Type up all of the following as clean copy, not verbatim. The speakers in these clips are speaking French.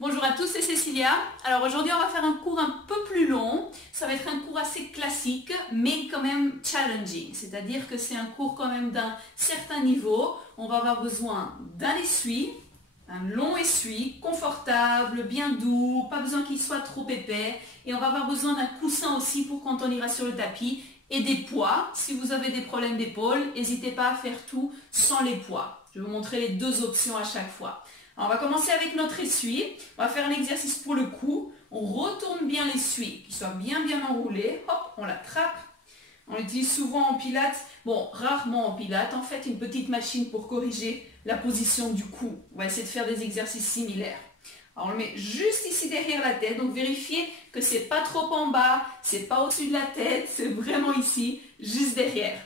Bonjour à tous, c'est Cécilia. Alors aujourd'hui on va faire un cours un peu plus long. Ça va être un cours assez classique mais quand même challenging. C'est-à-dire que c'est un cours quand même d'un certain niveau. On va avoir besoin d'un essuie, un long essuie, confortable, bien doux, pas besoin qu'il soit trop épais. Et on va avoir besoin d'un coussin aussi pour quand on ira sur le tapis. Et des poids. Si vous avez des problèmes d'épaule, n'hésitez pas à faire tout sans les poids. Je vais vous montrer les deux options à chaque fois. Alors, on va commencer avec notre essuie. On va faire un exercice pour le cou. On retourne bien l'essuie, qu'il soit bien enroulé. Hop, on l'attrape. On l'utilise souvent en pilates. Bon, rarement en pilates. En fait, une petite machine pour corriger la position du cou. On va essayer de faire des exercices similaires. Alors, on le met juste ici derrière la tête. Donc, vérifiez que c'est pas trop en bas, c'est pas au-dessus de la tête, c'est vraiment ici, juste derrière.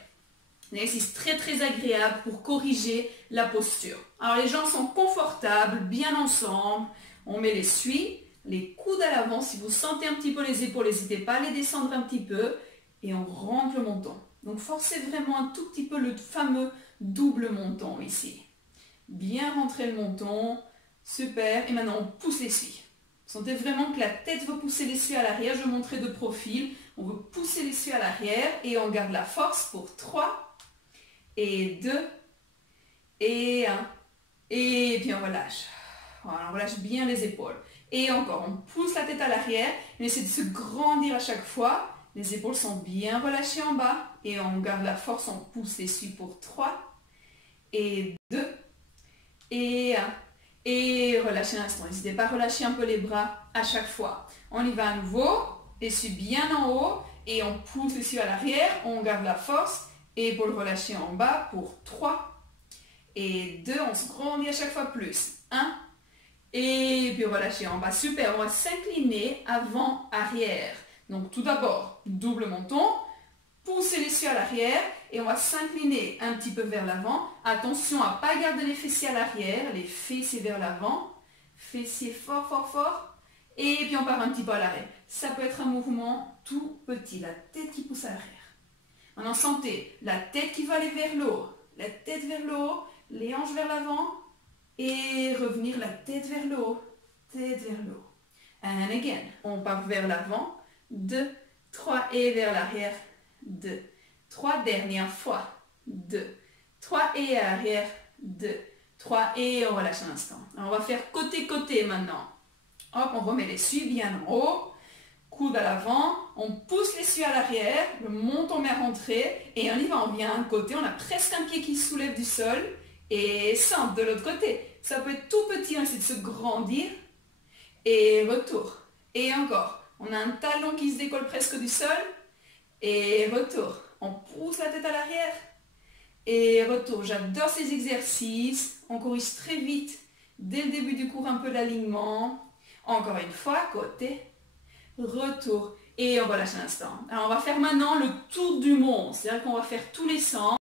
Un exercice très agréable pour corriger la posture. Alors les jambes sont confortables, bien ensemble. On met l'essuie, les coudes à l'avant. Si vous sentez un petit peu les épaules, n'hésitez pas à les descendre un petit peu. Et on rentre le menton. Donc forcez vraiment un tout petit peu le fameux double menton ici. Bien rentrer le menton. Super. Et maintenant on pousse l'essuie. Sentez vraiment que la tête veut pousser l'essuie à l'arrière. Je vais montrer de profil. On veut pousser l'essuie à l'arrière. Et on garde la force pour 3. Et 2, et 1, et puis on relâche. Voilà, on relâche bien les épaules. Et encore, on pousse la tête à l'arrière, on essaie de se grandir à chaque fois. Les épaules sont bien relâchées en bas, et on garde la force, on pousse l'essuie pour 3, et 2, et 1, et relâchez un instant. N'hésitez pas à relâcher un peu les bras à chaque fois. On y va à nouveau, l'essuie bien en haut, et on pousse l'essuie à l'arrière, on garde la force. Et épaules relâchées en bas pour 3. Et 2, on se grandit à chaque fois plus. 1. Et puis relâcher en bas. Super, on va s'incliner avant, arrière. Donc tout d'abord, double menton. Poussez l'essuie à l'arrière. Et on va s'incliner un petit peu vers l'avant. Attention à ne pas garder les fessiers à l'arrière. Les fessiers vers l'avant. Fessiers fort. Et puis on part un petit peu à l'arrière. Ça peut être un mouvement tout petit. La tête qui pousse à l'arrière. Maintenant, sentez la tête qui va aller vers le haut, la tête vers le haut, les hanches vers l'avant et revenir la tête vers le haut, tête vers le haut. And again, on part vers l'avant, 2, 3 et vers l'arrière, 2, 3, dernière fois, 2, 3 et arrière, 2, 3 et on relâche un instant. Alors, on va faire côté maintenant. Hop, on remet l'essuie bien en haut. Coude à l'avant, on pousse l'essuie à l'arrière, le menton met à rentrer et on y va, on vient d'un côté, on a presque un pied qui se soulève du sol et centre de l'autre côté. Ça peut être tout petit, on essaie de se grandir et retour. Et encore, on a un talon qui se décolle presque du sol et retour. On pousse la tête à l'arrière et retour. J'adore ces exercices, on corrige très vite dès le début du cours un peu l'alignement. Encore une fois, côté. Retour et on relâche un instant. Alors on va faire maintenant le tour du monde, c'est-à-dire qu'on va faire tous les sens,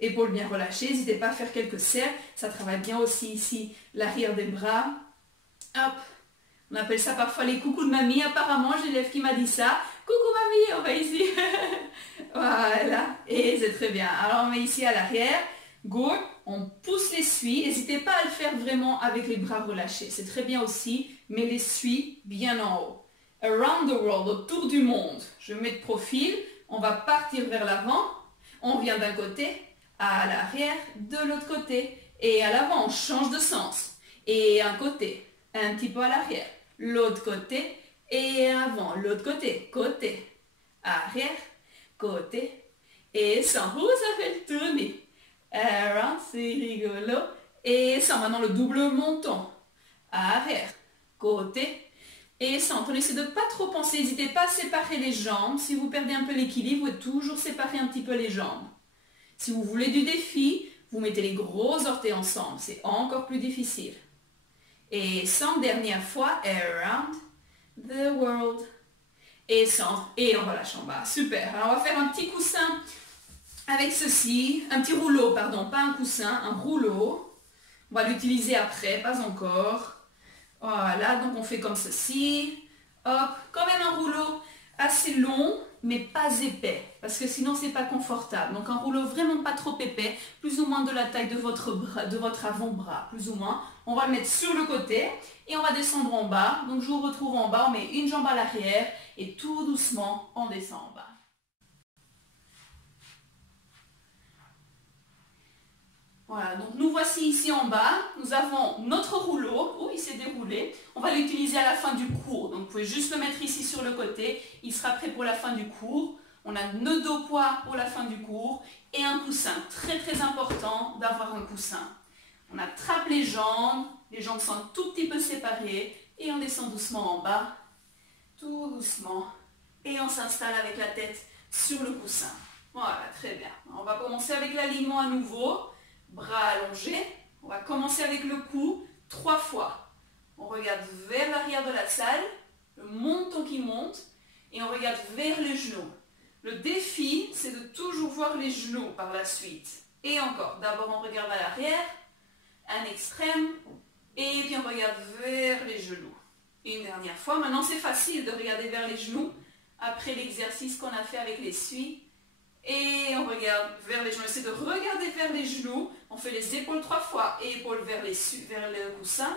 épaules bien relâchées, n'hésitez pas à faire quelques cercles, ça travaille bien aussi ici l'arrière des bras. Hop, on appelle ça parfois les coucous de mamie, apparemment j'ai l'élève qui m'a dit ça. Coucou mamie, on va ici. Voilà, et c'est très bien. Alors on met ici à l'arrière, good, on pousse l'essuie, n'hésitez pas à le faire vraiment avec les bras relâchés, c'est très bien aussi, mais l'essuie bien en haut. Around the world, autour du monde. Je mets de profil, on va partir vers l'avant, on vient d'un côté, à l'arrière, de l'autre côté, et à l'avant, on change de sens. Et un côté, un petit peu à l'arrière, l'autre côté, et avant, l'autre côté, arrière, côté, et sans, ça fait le tourner. Around, c'est rigolo, et sans, maintenant le double menton, arrière, côté, et centre. On essaie de ne pas trop penser, n'hésitez pas à séparer les jambes. Si vous perdez un peu l'équilibre, vous pouvez toujours séparer un petit peu les jambes. Si vous voulez du défi, vous mettez les gros orteils ensemble, c'est encore plus difficile. Et centre, dernière fois, around the world. Et centre, et on relâche en bas. Super. Alors on va faire un petit coussin avec ceci, un petit rouleau, pardon, pas un coussin, un rouleau. On va l'utiliser après, pas encore. Voilà, donc on fait comme ceci. Hop, quand même un rouleau assez long, mais pas épais, parce que sinon c'est pas confortable. Donc un rouleau vraiment pas trop épais, plus ou moins de la taille de votre bras, de votre avant-bras, plus ou moins. On va le mettre sur le côté et on va descendre en bas. Donc je vous retrouve en bas, on met une jambe à l'arrière et tout doucement on descend en bas. Voilà, donc nous voici ici en bas, nous avons notre rouleau, oh il s'est déroulé, on va l'utiliser à la fin du cours, donc vous pouvez juste le mettre ici sur le côté, il sera prêt pour la fin du cours. On a nos dos poids pour la fin du cours et un coussin, très très important d'avoir un coussin. On attrape les jambes sont un tout petit peu séparées et on descend doucement en bas, tout doucement, et on s'installe avec la tête sur le coussin. Voilà, très bien. On va commencer avec l'alignement à nouveau. Bras allongés, on va commencer avec le cou 3 fois. On regarde vers l'arrière de la salle, le menton qui monte et on regarde vers les genoux. Le défi, c'est de toujours voir les genoux par la suite. Et encore, d'abord on regarde à l'arrière, un extrême et puis on regarde vers les genoux. Et une dernière fois, maintenant c'est facile de regarder vers les genoux après l'exercice qu'on a fait avec les suies. Et on regarde vers les genoux, on essaie de regarder vers les genoux, on fait les épaules 3 fois, et épaules vers le coussin,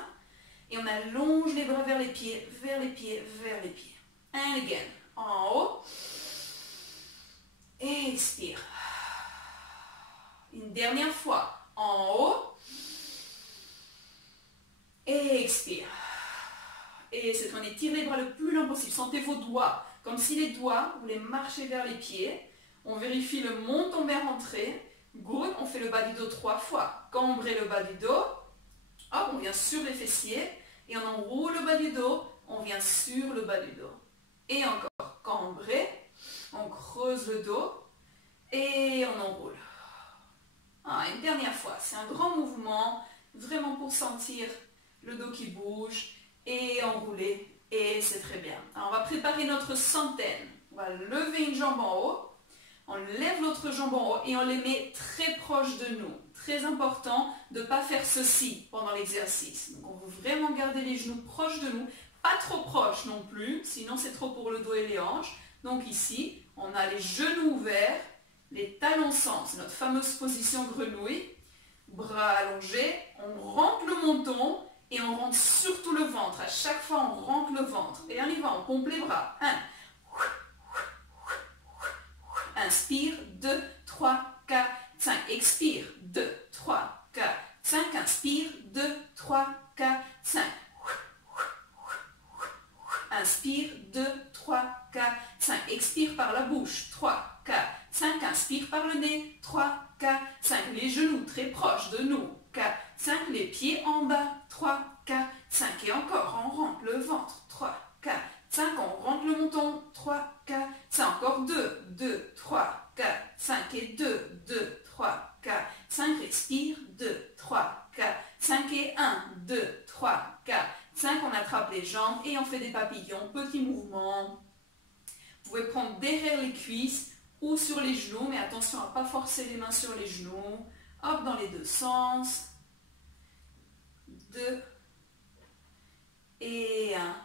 et on allonge les bras vers les pieds, vers les pieds, vers les pieds. And again, en haut, et expire. Une dernière fois, en haut, et expire. Et c'est on étire les bras le plus long possible, sentez vos doigts, comme si les doigts, vous les marchez vers les pieds. On vérifie le menton bien rentré. Good. On fait le bas du dos 3 fois. Cambrer le bas du dos. Hop, on vient sur les fessiers. Et on enroule le bas du dos. On vient sur le bas du dos. Et encore. Cambrer. On creuse le dos. Et on enroule. Une dernière fois. C'est un grand mouvement. Vraiment pour sentir le dos qui bouge. Et enrouler. Et c'est très bien. Alors, on va préparer notre centaine. On va lever une jambe en haut. On lève l'autre jambe en haut et on les met très proches de nous. Très important de ne pas faire ceci pendant l'exercice. Donc on veut vraiment garder les genoux proches de nous, pas trop proches non plus, sinon c'est trop pour le dos et les hanches. Donc ici, on a les genoux ouverts, les talons centrés, c'est notre fameuse position grenouille. Bras allongés, on rentre le menton et on rentre surtout le ventre. À chaque fois, on rentre le ventre. Et on y va, on pompe les bras. 1. Inspire, 2, 3, 4, 5. Expire, 2, 3, 4, 5. Inspire, 2, 3, 4, 5. Inspire, 2, 3, 4, 5. Expire par la bouche, 3, 4, 5. Inspire par le nez, 3, 4, 5. Les genoux très proches de nous, 4, 5. Les pieds en bas, 3, 4, 5. Et encore, on rentre le ventre, 3, 4, 5, on rentre le menton, 3, 4, 5, encore 2, 2, 3, 4, 5 et 2, 2, 3, 4, 5, respire, 2, 3, 4, 5 et 1, 2, 3, 4, 5, on attrape les jambes et on fait des papillons, petits mouvements. Vous pouvez prendre derrière les cuisses ou sur les genoux, mais attention à ne pas forcer les mains sur les genoux. Hop, dans les deux sens. 2 et 1.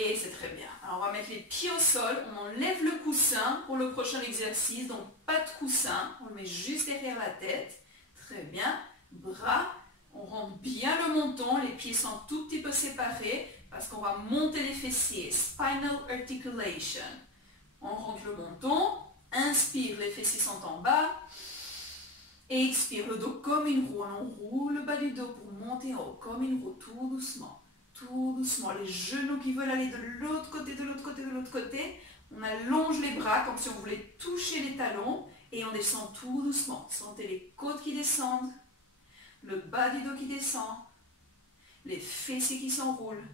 Et c'est très bien. Alors on va mettre les pieds au sol, on enlève le coussin pour le prochain exercice, donc pas de coussin, on le met juste derrière la tête. Très bien. Bras, on rentre bien le menton, les pieds sont un tout petit peu séparés parce qu'on va monter les fessiers. Spinal articulation. On rentre le menton, inspire, les fessiers sont en bas. Et expire, le dos comme une roue. On roule le bas du dos pour monter en haut, comme une roue, tout doucement. Tout doucement, les genoux qui veulent aller de l'autre côté, de l'autre côté, de l'autre côté. On allonge les bras comme si on voulait toucher les talons et on descend tout doucement. Sentez les côtes qui descendent, le bas du dos qui descend, les fessiers qui s'enroulent.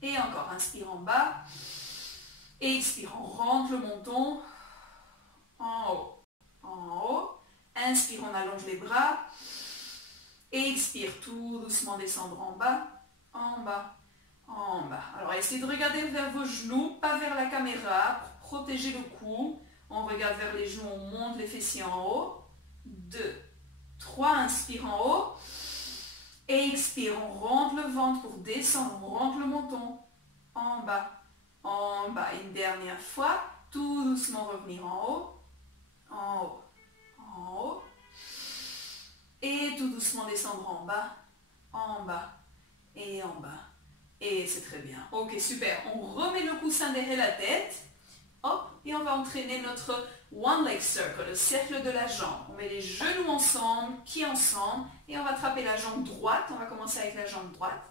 Et encore, inspire en bas. Et expire, on rentre le menton en haut. En haut. Inspire, on allonge les bras. Et expire, tout doucement descendre en bas. En bas, en bas. Alors essayez de regarder vers vos genoux, pas vers la caméra, pour protéger le cou. On regarde vers les genoux, on monte les fessiers en haut. 2, 3, inspire en haut. Et expire, on rentre le ventre pour descendre, on rentre le menton. En bas, une dernière fois. tout doucement revenir en haut, en haut, en haut. Et tout doucement descendre en bas et en bas. Et c'est très bien. Ok, super. On remet le coussin derrière la tête. Hop, et on va entraîner notre one leg circle, le cercle de la jambe. On met les genoux ensemble, pieds ensemble, et on va attraper la jambe droite. On va commencer avec la jambe droite.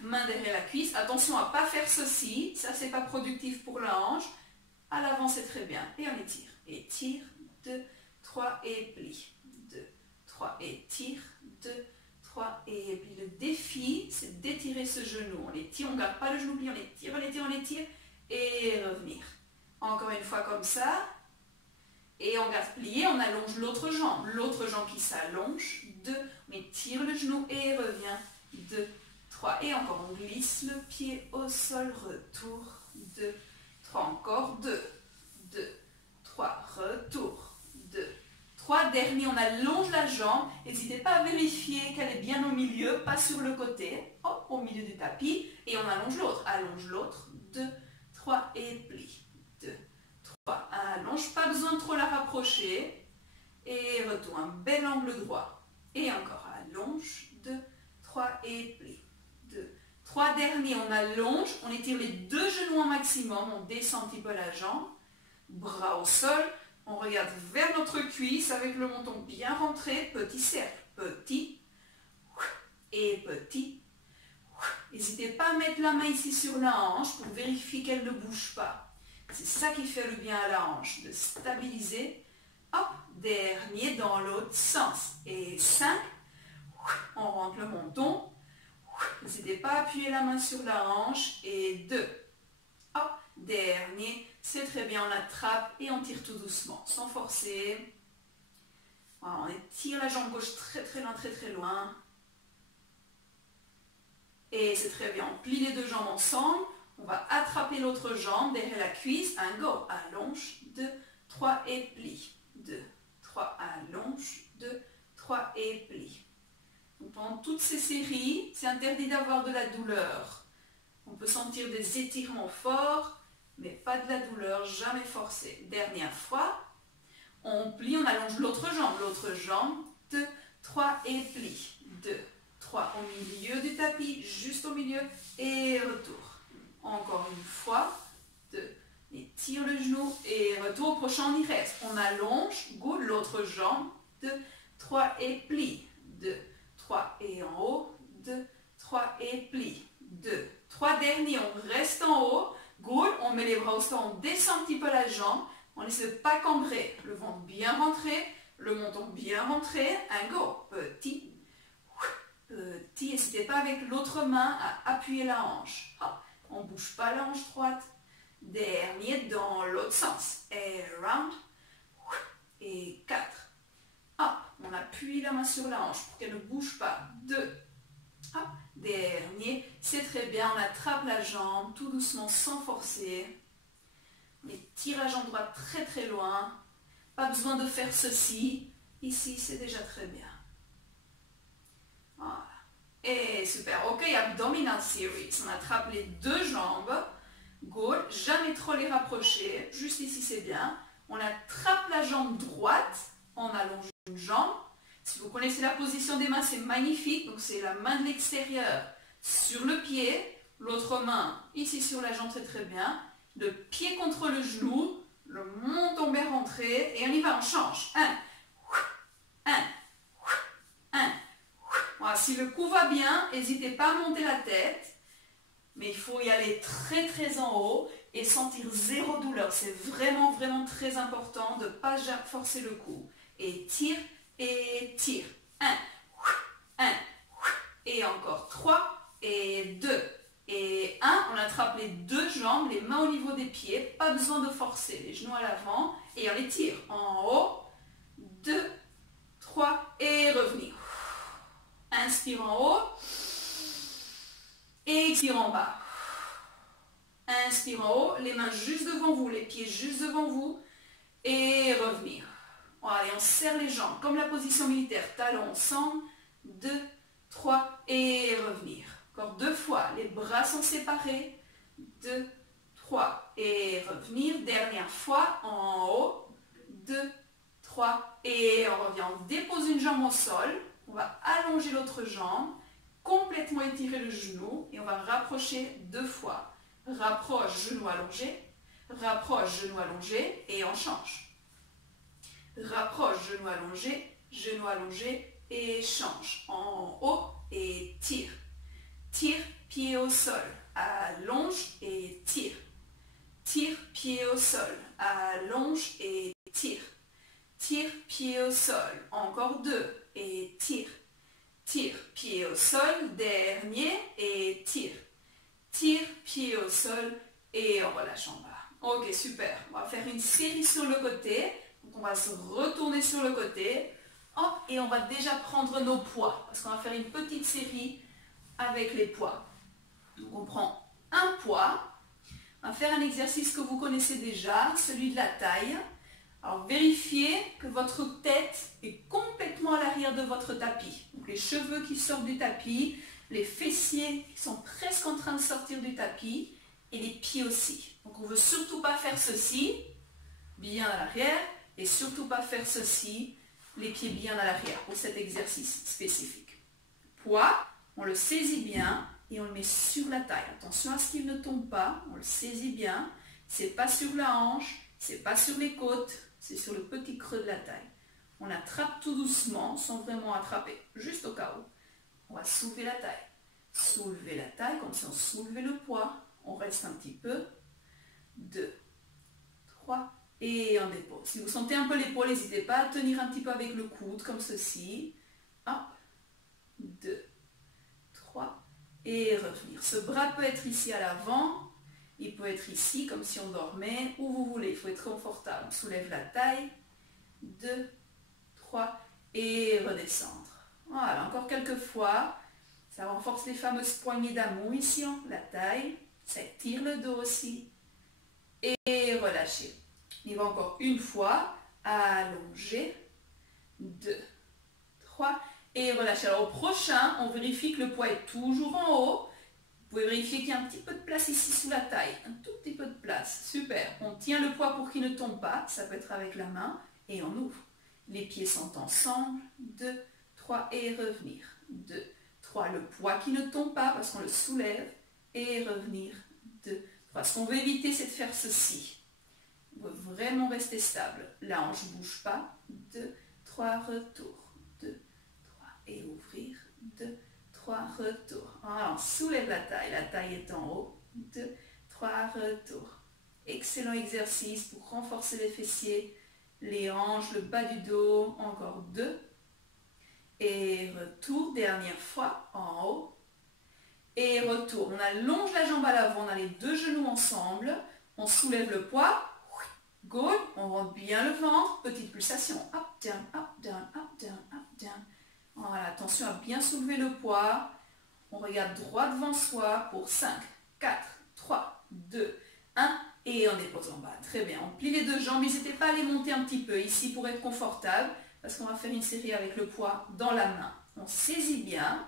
Main derrière la cuisse. Attention à ne pas faire ceci. Ça, c'est pas productif pour la hanche. À l'avant, c'est très bien. Et on étire. Étire, 2, 3 et plie. 2, 3 et tire. 2, 3 et plie. Le défi, c'est d'étirer ce genou. On l'étire, on ne garde pas le genou plié. On étire, on étire, on étire. Et revenir. Encore une fois comme ça. Et on garde plié. On allonge l'autre jambe. L'autre jambe qui s'allonge. 2, on étire le genou et revient. 2, 3. Et encore, on glisse le pied au sol. Retour. 2, 3. Encore 2, 2, 3. Retour. 2, 3. Dernier, on allonge la jambe. N'hésitez pas à vérifier qu'elle est bien au milieu, pas sur le côté. Hop, au milieu du tapis. Et on allonge l'autre. Allonge l'autre. 2, 3 et plie. 2, 3. Allonge. Pas besoin de trop la rapprocher. Et retour. Un bel angle droit. Et encore. Allonge. 2, 3 et plie. 2, 3. Dernier, on allonge. On étire les deux genoux au maximum. On descend un petit peu la jambe. Bras au sol. On regarde vers notre cuisse avec le menton bien rentré. Petit cercle. Petit. Et petit. N'hésitez pas à mettre la main ici sur la hanche pour vérifier qu'elle ne bouge pas. C'est ça qui fait le bien à la hanche. De stabiliser. Hop. Dernier dans l'autre sens. Et 5. On rentre le menton. N'hésitez pas à appuyer la main sur la hanche. Et 2. Hop. Dernier. C'est très bien. On attrape et on tire tout doucement. Sans forcer. Voilà, on étire la jambe gauche très très loin, très très loin. Et c'est très bien. On plie les deux jambes ensemble. On va attraper l'autre jambe derrière la cuisse. Un go. Allonge. 2, 3 et plie. 2, 3. Allonge. 2, 3 et plie. Donc, pendant toutes ces séries, c'est interdit d'avoir de la douleur. On peut sentir des étirements forts, mais pas de la douleur, jamais forcé. Dernière fois, on plie, on allonge l'autre jambe, 2, 3 et plie. 2, 3 au milieu du tapis, juste au milieu, et retour. Encore une fois, 2, étire le genou, et retour. Au prochain, on y reste. On allonge, good, l'autre jambe, 2, 3 et plie. 2, 3 et en haut, 2, 3 et plie. 2, 3 derniers, on reste en haut. Good, on met les bras au sol, on descend un petit peu la jambe. On essaie de ne pas cambrer. Le ventre bien rentré, le menton bien rentré. Un go. Petit. Petit. N'hésitez pas avec l'autre main à appuyer la hanche. Hop. On ne bouge pas la hanche droite. Dernier dans l'autre sens. Et round. Et 4. Hop. On appuie la main sur la hanche pour qu'elle ne bouge pas. 2. Hop. Dernier. C'est très bien. On attrape la jambe tout doucement sans forcer. On étire la jambe droite très très loin. Pas besoin de faire ceci. Ici, c'est déjà très bien. Voilà. Et super. Ok, abdominal series. On attrape les deux jambes. Good. Jamais trop les rapprocher. Juste ici, c'est bien. On attrape la jambe droite. On allonge une jambe. Si vous connaissez la position des mains, c'est magnifique. Donc, c'est la main de l'extérieur sur le pied. L'autre main ici sur la jambe, c'est très bien. Le pied contre le genou, le menton bien rentré, et on y va, on change. 1, 1. Voilà, si le coup va bien, n'hésitez pas à monter la tête, mais il faut y aller très très en haut et sentir zéro douleur. C'est vraiment vraiment très important de ne pas forcer le coup. Et tire, 1, 1, et encore 3, et 2. Et 1, on attrape les deux jambes, les mains au niveau des pieds, pas besoin de forcer, les genoux à l'avant, et on les tire en haut, 2, 3, et revenir. Inspire en haut, et expire en bas. Inspire en haut, les mains juste devant vous, les pieds juste devant vous, et revenir. Voilà, et on serre les jambes, comme la position militaire, talons ensemble, 2, 3, et revenir. Encore 2 fois, les bras sont séparés. 2, 3. 3 et revenir. Dernière fois, en haut, 2, 3 et on revient. On dépose une jambe au sol, on va allonger l'autre jambe, complètement étirer le genou et on va rapprocher 2 fois. Rapproche, genou allongé, rapproche, genou allongé et on change. Rapproche, genou allongé et change. En haut et tire. Tire, pied au sol, allonge et tire. Tire, pied au sol, allonge et tire. Tire, pied au sol, encore 2 et tire. Tire, pied au sol, dernier et tire. Tire, pied au sol et on relâche en bas. Ok, super. On va faire une série sur le côté. Donc on va se retourner sur le côté. Oh, et on va déjà prendre nos poids parce qu'on va faire une petite série avec les poids. Donc on prend un poids. On va faire un exercice que vous connaissez déjà, celui de la taille. Alors vérifiez que votre tête est complètement à l'arrière de votre tapis. Donc les cheveux qui sortent du tapis, les fessiers qui sont presque en train de sortir du tapis et les pieds aussi. Donc on ne veut surtout pas faire ceci, bien à l'arrière, et surtout pas faire ceci, les pieds bien à l'arrière pour cet exercice spécifique. Poids, on le saisit bien et on le met sur la taille. Attention à ce qu'il ne tombe pas, on le saisit bien. C'est pas sur la hanche, c'est pas sur les côtes, c'est sur le petit creux de la taille. On attrape tout doucement sans vraiment attraper, juste au cas où. On va soulever la taille. Soulever la taille comme si on soulevait le poids. On reste un petit peu. 2, 3 et on dépose. Si vous sentez un peu l'épaule, n'hésitez pas à tenir un petit peu avec le coude comme ceci. 1, 2, 3 et revenir. Ce bras peut être ici à l'avant. Il peut être ici comme si on dormait, où vous voulez. Il faut être confortable. On soulève la taille. 2, 3 et redescendre. Voilà, encore quelques fois. Ça renforce les fameuses poignées d'amour ici, la taille. Ça étire le dos aussi. Et relâchez. On y va encore une fois. Allonger. 2, 3 et relâchez. Alors au prochain, on vérifie que le poids est toujours en haut. Vous pouvez vérifier qu'il y a un petit peu de place ici sous la taille. Un tout petit peu de place. Super. On tient le poids pour qu'il ne tombe pas. Ça peut être avec la main. Et on ouvre. Les pieds sont ensemble. 2, 3 et revenir. 2, 3. Le poids qui ne tombe pas parce qu'on le soulève. Et revenir. 2, 3. Ce qu'on veut éviter, c'est de faire ceci. On veut vraiment rester stable. La hanche ne bouge pas. 2, 3, retour. 2, 3 et ouvrir. 2, 3, retour. Voilà, on soulève la taille est en haut. 2, 3, retour. Excellent exercice pour renforcer les fessiers, les hanches, le bas du dos. Encore 2. Et retour, dernière fois, en haut. Et retour. On allonge la jambe à l'avant, on a les deux genoux ensemble. On soulève le poids. Good. On rentre bien le ventre. Petite pulsation. Up, down, up, down, up, down, up, down. Voilà, attention à bien soulever le poids. On regarde droit devant soi pour 5, 4, 3, 2, 1 et on dépose en bas. Très bien, on plie les deux jambes. N'hésitez pas à les monter un petit peu ici pour être confortable parce qu'on va faire une série avec le poids dans la main. On saisit bien,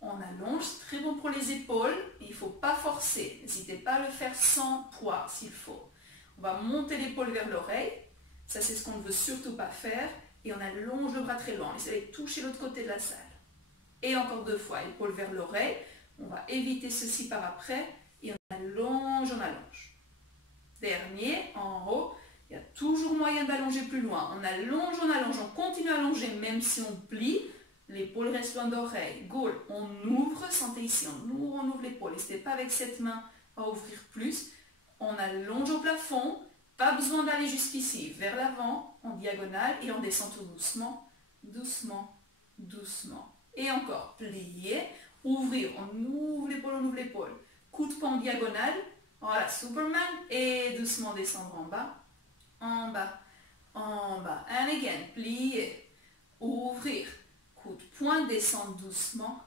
on allonge, c'est très bon pour les épaules. Il ne faut pas forcer, n'hésitez pas à le faire sans poids s'il faut. On va monter l'épaule vers l'oreille. Ça, c'est ce qu'on ne veut surtout pas faire. Et on allonge le bras très loin. Essayez de toucher l'autre côté de la salle. Et encore 2 fois, épaule vers l'oreille. On va éviter ceci par après. Et on allonge, on allonge. Dernier, en haut. Il y a toujours moyen d'allonger plus loin. On allonge, on continue à allonger même si on plie. L'épaule reste loin d'oreille. Goal, on ouvre, sentez ici, on ouvre l'épaule. N'hésitez pas avec cette main à ouvrir plus. On allonge au plafond. Pas besoin d'aller jusqu'ici, vers l'avant, en diagonale, et on descend tout doucement, doucement, doucement. Et encore, plier, ouvrir, on ouvre l'épaule. Coup de poing en diagonale, voilà, Superman, et doucement descendre en bas, en bas, en bas. And again, plier, ouvrir, coup de poing, descendre doucement,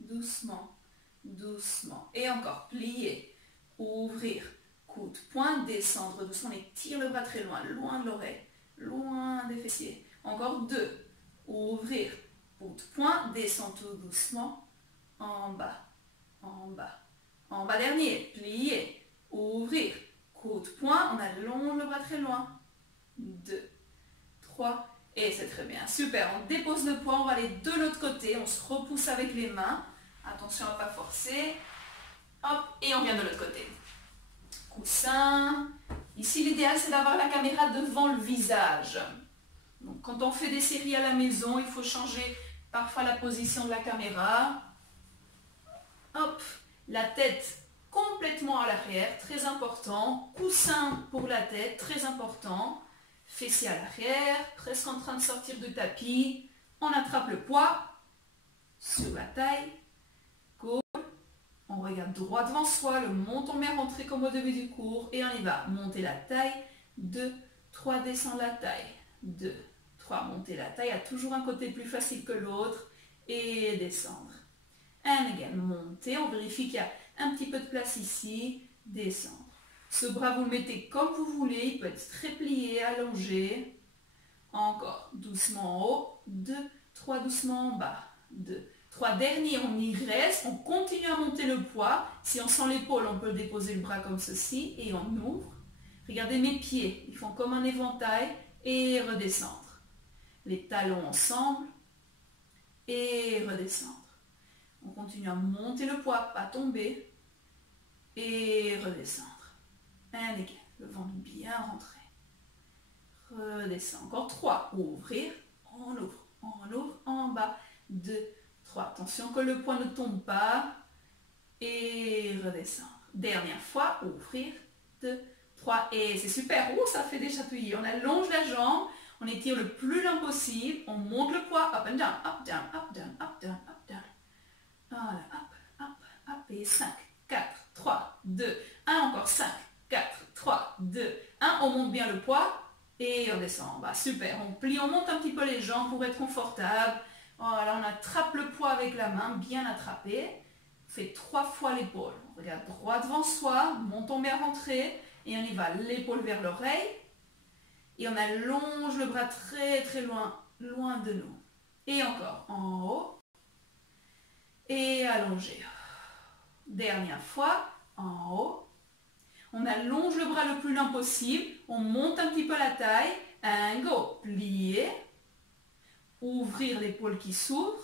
doucement, doucement. Et encore, plier, ouvrir, coup de poing, descendre doucement, on étire le bras très loin, loin de l'oreille, loin des fessiers. Encore 2, ouvrir, coup de poing, descendre tout doucement, en bas, en bas. En bas dernier, plier, ouvrir, coup de poing, on allonge le bras très loin. 2, 3, et c'est très bien. Super, on dépose le poids, on va aller de l'autre côté, on se repousse avec les mains. Attention à ne pas forcer. Hop, et on vient de l'autre côté. Coussin. Ici, l'idéal, c'est d'avoir la caméra devant le visage. Donc, quand on fait des séries à la maison, il faut changer parfois la position de la caméra. Hop, la tête complètement à l'arrière, très important. Coussin pour la tête, très important. Fessier à l'arrière, presque en train de sortir du tapis. On attrape le poids sur la taille. Cool. On regarde droit devant soi, le menton bien rentré comme au début du cours. Et on y va. Monter la taille. 2, 3, descendre la taille. 2, 3, monter la taille. Il y a toujours un côté plus facile que l'autre. Et descendre. And again, monter. On vérifie qu'il y a un petit peu de place ici. Descendre. Ce bras, vous le mettez comme vous voulez. Il peut être très plié, allongé. Encore. Doucement en haut. 2, 3, doucement en bas. 2, 3. Dernier, on y reste. On continue à monter le poids. Si on sent l'épaule, on peut déposer le bras comme ceci. Et on ouvre. Regardez mes pieds. Ils font comme un éventail. Et redescendre. Les talons ensemble. Et redescendre. On continue à monter le poids, pas tomber. Et redescendre. And again. Le ventre bien rentré. Redescendre. Encore 3. Ouvrir. On ouvre. On ouvre. En bas. 2, 3. Attention que le poids ne tombe pas. Et redescendre. Dernière fois. Ouvrir. 2, 3. Et c'est super. Oh, ça fait des chatouillis. On allonge la jambe. On étire le plus long possible. On monte le poids. Up and down. Up, down, up, down, up, down, up, down. Voilà. Up, up, up. Et 5, 4, 3, 2, 1. Encore 5, 4, 3, 2, 1. On monte bien le poids. Et on descend en bas. Super. On plie, on monte un petit peu les jambes pour être confortable. Voilà, on attrape le poids avec la main, bien attrapé. On fait 3 fois l'épaule. On regarde droit devant soi, menton bien rentré. Et on y va, l'épaule vers l'oreille. Et on allonge le bras très très loin, loin de nous. Et encore, en haut. Et allongé. Dernière fois, en haut. On allonge le bras le plus long possible. On monte un petit peu la taille. And go. Plier. Ouvrir l'épaule qui s'ouvre.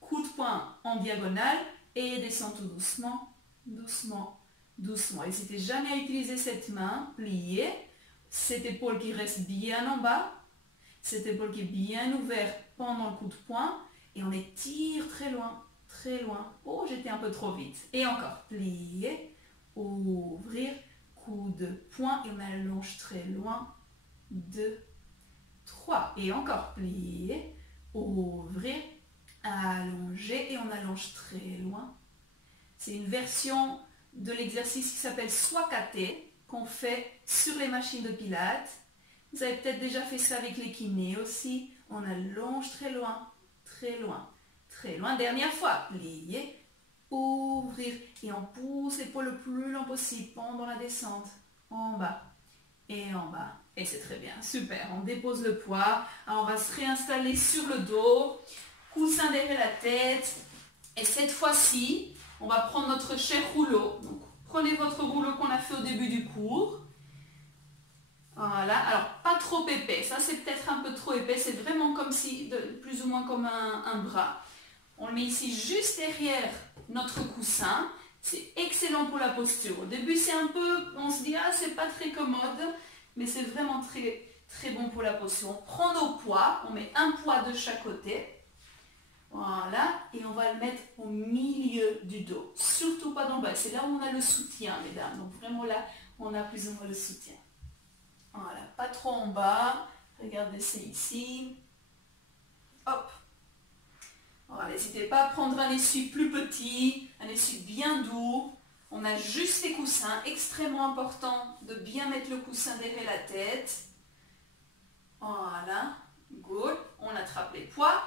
Coup de poing en diagonale. Et descendre tout doucement. Doucement. Doucement. N'hésitez jamais à utiliser cette main. Plier. Cette épaule qui reste bien en bas. Cette épaule qui est bien ouverte pendant le coup de poing. Et on étire très loin. Très loin. Oh, j'étais un peu trop vite. Et encore. Plier. Ouvrir. Coup de poing et on allonge très loin. 2, 3. Et encore plier, ouvrir, allonger et on allonge très loin. C'est une version de l'exercice qui s'appelle Swakate qu'on fait sur les machines de pilates. Vous avez peut-être déjà fait ça avec les kinés aussi. On allonge très loin, très loin, très loin. Dernière fois, plier. Ouvrir et on pousse l'épaule le plus long possible pendant la descente, en bas et en bas. Et c'est très bien, super. On dépose le poids, alors on va se réinstaller sur le dos, coussin derrière la tête. Et cette fois-ci, on va prendre notre cher rouleau. Donc, prenez votre rouleau qu'on a fait au début du cours. Voilà, alors pas trop épais, ça c'est peut-être un peu trop épais, c'est vraiment comme si, plus ou moins comme un bras. On le met ici juste derrière notre coussin. C'est excellent pour la posture. Au début, c'est un peu, on se dit, ah, c'est pas très commode, mais c'est vraiment très, très bon pour la posture. On prend nos poids, on met un poids de chaque côté. Voilà, et on va le mettre au milieu du dos. Surtout pas dans le bas. C'est là où on a le soutien, mesdames. Donc vraiment là, on a plus ou moins le soutien. Voilà, pas trop en bas. Regardez, c'est ici. Hop. Voilà, n'hésitez pas à prendre un essuie plus petit, un essuie bien doux. On a juste les coussins, extrêmement important de bien mettre le coussin derrière la tête. Voilà, good. On attrape les poids,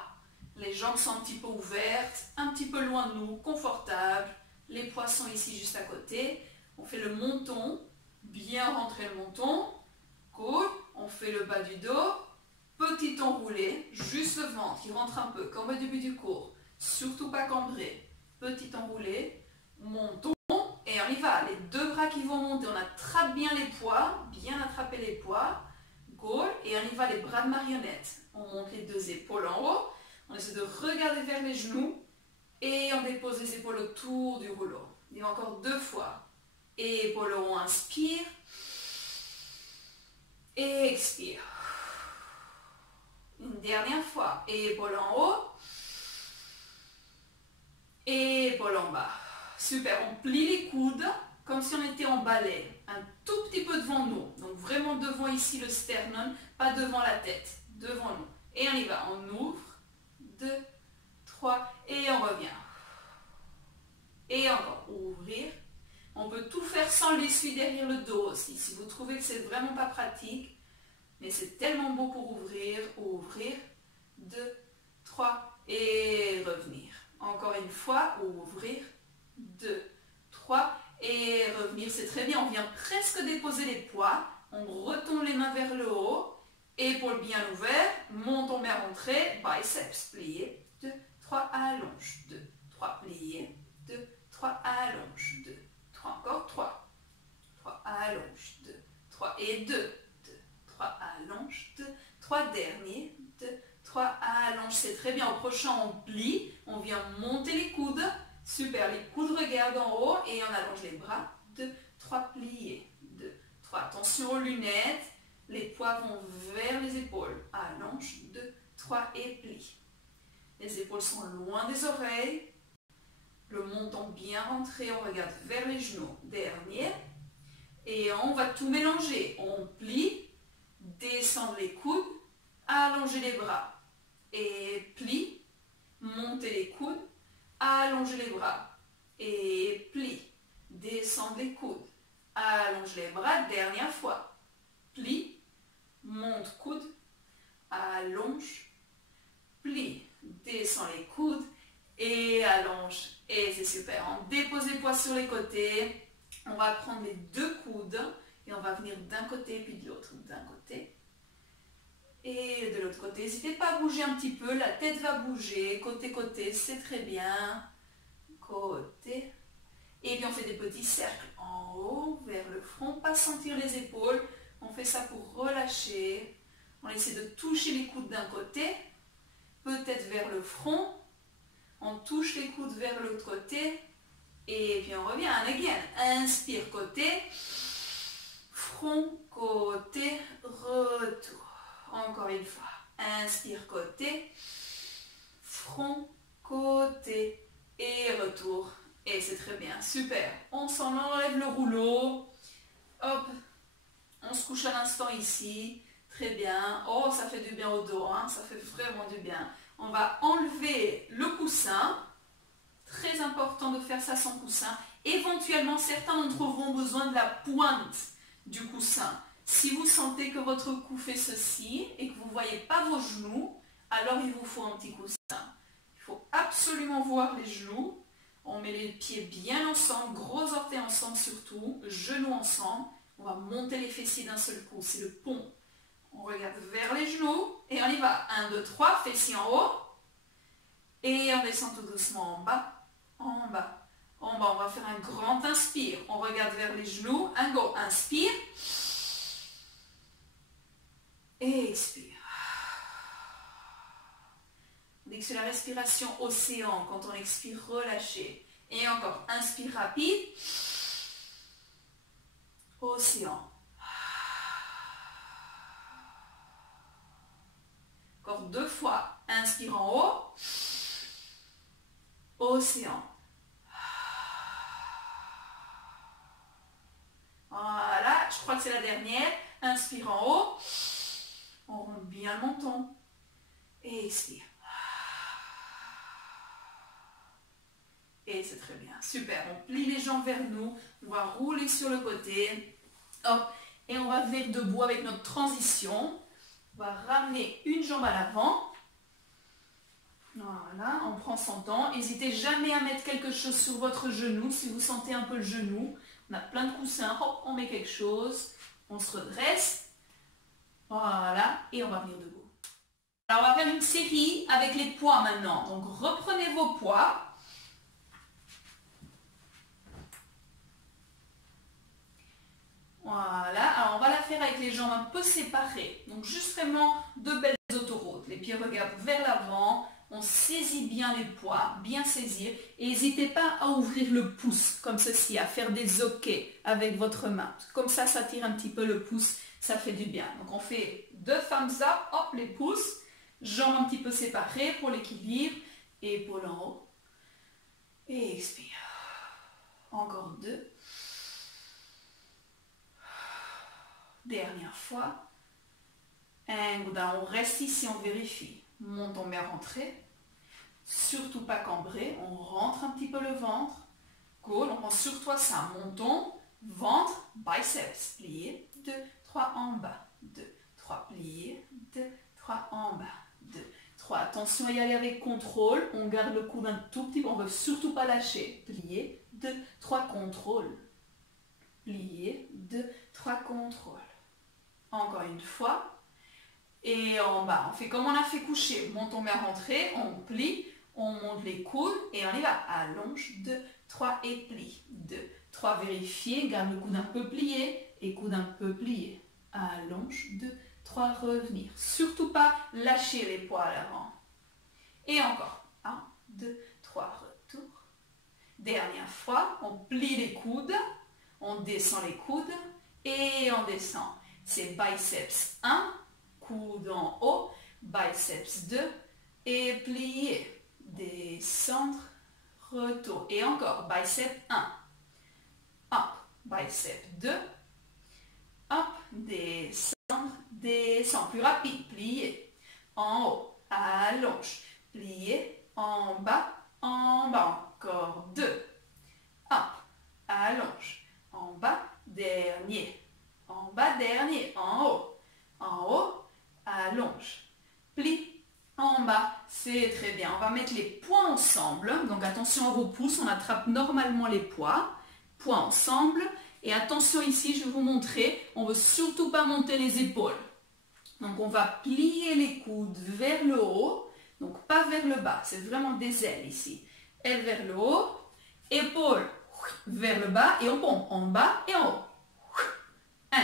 les jambes sont un petit peu ouvertes, un petit peu loin de nous, confortable. Les poids sont ici juste à côté. On fait le menton, bien rentrer le menton. Good. On fait le bas du dos. Petit enroulé, juste le ventre qui rentre un peu, comme au début du cours. Surtout pas cambré. Petit enroulé, montons et on y va. Les deux bras qui vont monter, on attrape bien les poids, bien attraper les poids. Goal, et on y va les bras de marionnette. On monte les deux épaules en haut, on essaie de regarder vers les genoux et on dépose les épaules autour du rouleau. On y va encore 2 fois. Épaules en haut, inspire. Et expire. Une dernière fois. Épaules en haut. Épaules en bas. Super, on plie les coudes comme si on était en balai. Un tout petit peu devant nous. Donc vraiment devant ici le sternum, pas devant la tête. Devant nous. Et on y va. On ouvre. 2, 3 et on revient. Et encore. Ouvrir. On peut tout faire sans l'essuie derrière le dos aussi. Si vous trouvez que c'est vraiment pas pratique, mais c'est tellement beau pour ouvrir. Ouvrir. 2, 3 et revenir. Encore une fois. Ouvrir. 2, 3 et revenir. C'est très bien. On vient presque déposer les poids. On retourne les mains vers le haut. Épaules bien ouvertes. Menton bien rentré. Biceps plié. 2, 3, allonge. 2, 3, plié. 2, 3, allonge. 2, 3, encore. 3, 3, allonge. 2, 3 et 2. 2, 3, allonge. 2, 3, dernier. 2, 3, allonge. C'est très bien. Au prochain, on plie. On vient monter les coudes. Super. Les coudes regardent en haut et on allonge les bras. 2, 3, plié. 2, 3. Attention aux lunettes. Les poids vont vers les épaules. Allonge. 2, 3 et plie. Les épaules sont loin des oreilles. Le menton bien rentré. On regarde vers les genoux. Dernier. Et on va tout mélanger. On plie. Descendre les coudes. Allonger les bras. Et plie. Monter les coudes. Allonger les bras. Et plie. Descendre les coudes. Allonge les bras. Dernière fois. Plie. Monte coude. Allonge. Plie. Descend les coudes. Et allonge. Et c'est super. On dépose les poids sur les côtés. On va prendre les 2 coudes. Et on va venir d'un côté puis de l'autre. D'un côté. Et de l'autre côté. N'hésitez pas à bouger un petit peu. La tête va bouger. Côté. C'est très bien. Côté. Et puis on fait des petits cercles en haut, vers le front. Pas sentir les épaules. On fait ça pour relâcher. On essaie de toucher les coudes d'un côté. Peut-être vers le front. On touche les coudes vers l'autre côté. Et puis on revient. And again. Inspire côté. Front, côté, retour. Encore une fois. Inspire côté. Front, côté. Et retour. Et c'est très bien. Super. On s'en enlève le rouleau. Hop. On se couche à l'instant ici. Très bien. Oh, ça fait du bien au dos. Hein. Ça fait vraiment du bien. On va enlever le coussin. Très important de faire ça sans coussin. Éventuellement, certains d'entre vous ont besoin de la pointe du coussin. Si vous sentez que votre cou fait ceci et que vous ne voyez pas vos genoux, alors il vous faut un petit coussin. Il faut absolument voir les genoux. On met les pieds bien ensemble, gros orteils ensemble surtout, genoux ensemble. On va monter les fessiers d'un seul coup, c'est le pont. On regarde vers les genoux et on y va. 1, 2, 3, fessiers en haut. Et on descend tout doucement en bas, en bas, en bas. On va faire un grand inspire. On regarde vers les genoux. Un go, inspire. Et expire. On dit que c'est la respiration océan. Quand on expire, relâchez. Et encore, inspire rapide. Océan. Encore 2 fois. Inspire en haut. Océan. Voilà, je crois que c'est la dernière. Inspire en haut. On remonte bien le menton. Et expire. Et c'est très bien. Super. On plie les jambes vers nous. On va rouler sur le côté. Hop. Et on va venir debout avec notre transition. On va ramener une jambe à l'avant. Voilà. On prend son temps. N'hésitez jamais à mettre quelque chose sur votre genou. Si vous sentez un peu le genou. On a plein de coussins. Hop, on met quelque chose. On se redresse. Voilà. Et on va venir debout. Alors, on va faire une série avec les poids maintenant. Donc, reprenez vos poids. les jambes un peu séparées. Donc juste vraiment deux belles autoroutes. Les pieds regardent vers l'avant. On saisit bien les poids, bien saisir. Et n'hésitez pas à ouvrir le pouce, comme ceci, à faire des hoquets avec votre main. Comme ça tire un petit peu le pouce, ça fait du bien. Donc on fait 2 thumbs up, hop, les pouces. Jambes un petit peu séparées pour l'équilibre. Épaules en haut. Et expire. Encore 2. Dernière fois. And down. On reste ici, on vérifie. Monte, on met à rentrer. Surtout pas cambré. On rentre un petit peu le ventre. Cool. On prend sur toi ça. Montons. Ventre. Biceps. Plié. 2, 3 en bas. 2, 3 pliés. 2, 3 en bas. 2, 3. Attention à y aller avec contrôle. On garde le coude un tout petit peu. On ne veut surtout pas lâcher. Plié. 2, 3 contrôle. Plié. 2, 3 contrôle. Encore une fois. Et en bas, on fait comme on a fait coucher. Monte, on met à rentrer, on plie, on monte les coudes et on y va. Allonge, 2, 3 et plie. 2, 3, vérifiez, garde le coude un peu plié et coude un peu plié. Allonge, 2, 3, revenir. Surtout pas lâcher les poids à l'avant. Et encore. 1, 2, 3, retour. Dernière fois, on plie les coudes, on descend les coudes et on descend. C'est biceps 1. Coude en haut, biceps 2 et plier, descendre, retour. Et encore, biceps 1, hop, biceps 2, hop, descendre, descendre. Plus rapide, plier, en haut, allonge, plier, en bas, encore 2, hop, allonge, en bas, dernier, en bas, dernier, en haut, allonge, plie, en bas, c'est très bien. On va mettre les poings ensemble, donc attention à vos pouces, on attrape normalement les poids ensemble, et attention ici, je vais vous montrer, on ne veut surtout pas monter les épaules. Donc on va plier les coudes vers le haut, donc pas vers le bas, c'est vraiment des ailes ici. Ailes vers le haut, épaules vers le bas, et on pompe en bas et en haut. 1,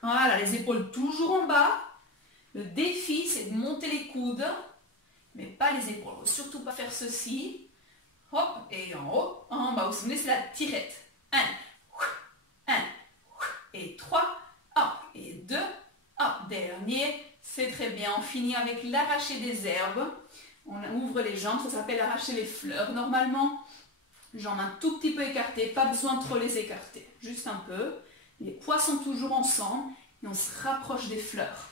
voilà, les épaules toujours en bas. Le défi, c'est de monter les coudes, mais pas les épaules. Il ne faut surtout pas faire ceci. Hop, et en haut, en bas. Vous vous souvenez, c'est la tirette. 1, 1, et 3, hop, et 2, hop, dernier. C'est très bien. On finit avec l'arraché des herbes. On ouvre les jambes, ça s'appelle arracher les fleurs normalement. Jambes un tout petit peu écartées, pas besoin de trop les écarter. Juste un peu. Les poids sont toujours ensemble et on se rapproche des fleurs.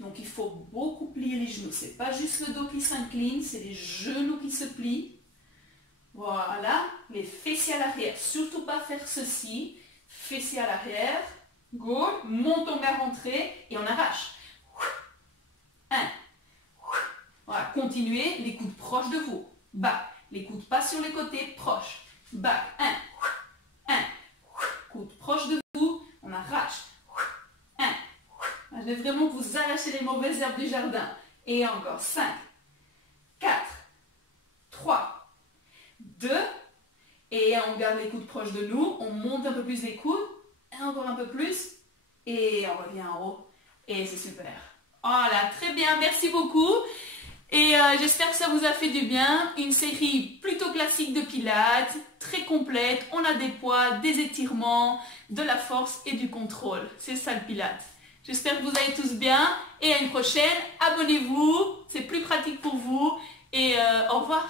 Donc il faut beaucoup plier les genoux. Ce n'est pas juste le dos qui s'incline, c'est les genoux qui se plient. Voilà, les fessiers à l'arrière. Surtout pas faire ceci. Fessiers à l'arrière. Go. Monte, on met à rentrer et on arrache. 1. Voilà, continuez. Les coudes proches de vous. Back. Les coudes pas sur les côtés, proches. Back. 1. 1. Coudes proches de vous. On arrache. 1. Je veux vraiment que vous arrachez les mauvaises herbes du jardin. Et encore 5, 4, 3, 2. Et on garde les coudes proches de nous. On monte un peu plus les coudes. Et encore un peu plus. Et on revient en haut. Et c'est super. Voilà, très bien. Merci beaucoup. Et j'espère que ça vous a fait du bien. Une série plutôt classique de pilates, très complète. On a des poids, des étirements, de la force et du contrôle. C'est ça le pilates. J'espère que vous allez tous bien. Et à une prochaine. Abonnez-vous. C'est plus pratique pour vous. Et au revoir.